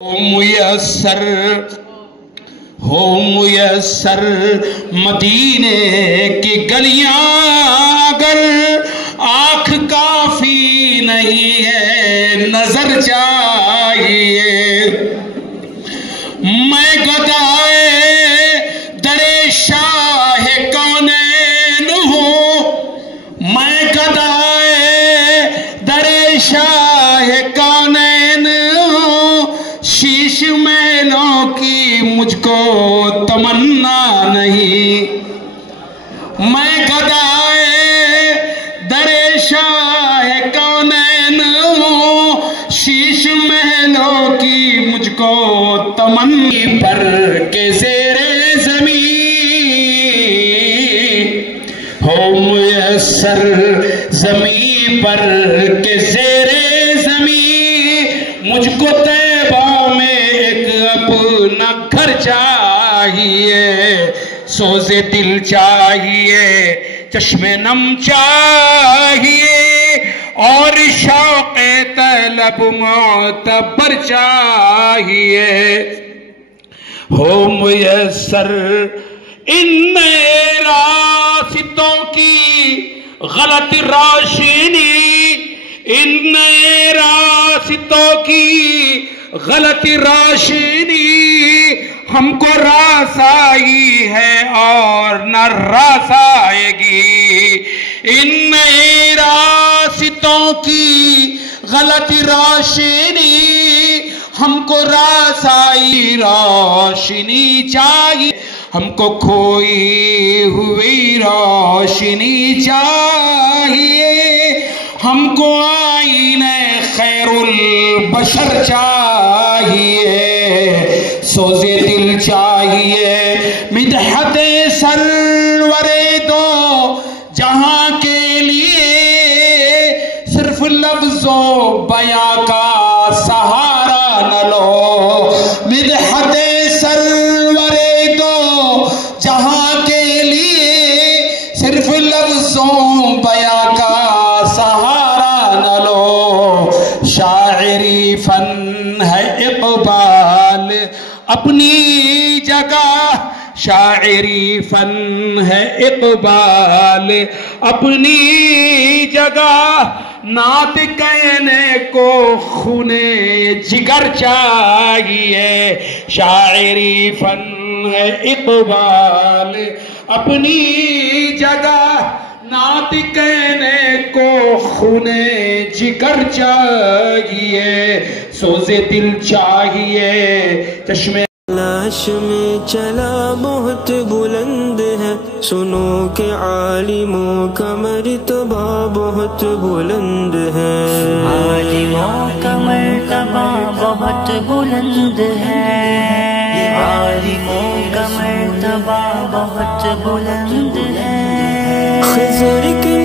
میسر مدینے کی گلیاں اگر آنکھ کافی نہیں ہے نظر چاہیے میں گدائے در شاہ کونین ہوں میں گدائے در شاہ کونین ہوں شیش میلوں کی مجھ کو تمنا نہیں میں گدائے در شاہ کونین ہوں شیش محلوں کی مجھ کو تمنا پر کے زیر زمین ہو میسر زمین پر کے زیر زمین مجھ کو طیبہ میں ایک اپنا گھر چاہیے سوز دل چاہیے چشم نم چاہیے اور شوق طلب معتبر چاہیے ہو میسر ان راستوں کی غلط روشنی ان راستوں کی غلط روشنی ہم کو راس آئی ہے اور نہ راس آئے گی ان راستوں کی غلط روشنی ہم کو راس آئی روشنی چاہیے ہم کو کھوئی ہوئی روشنی چاہیے ہم کو آئینہ خیر البشر چاہیے سوز دل چاہیے مدحت سرور دو جہاں کے لیے صرف لفظ و بیاں کا سہارا نہ لو مدحت سرور دو جہاں کے لیے صرف لفظ و بیاں کا سہارا نہ لو شاعری فن ہے اقبال اپنی جگہ شاعری فن ہے اقبال اپنی جگہ نعت کہنے کو خون جگر چاہیے شاعری فن ہے اقبال اپنی جگہ نعت کہنے کو خون جگر چاہیے سوز دل چاہیے چشم لاش میں چلا بہت بلند ہے سنو کہ عالموں کا مرتبہ بہت بلند ہے عالموں کا مرتبہ بہت بلند ہے عالموں کا مرتبہ بہت بلند ہے خضر کے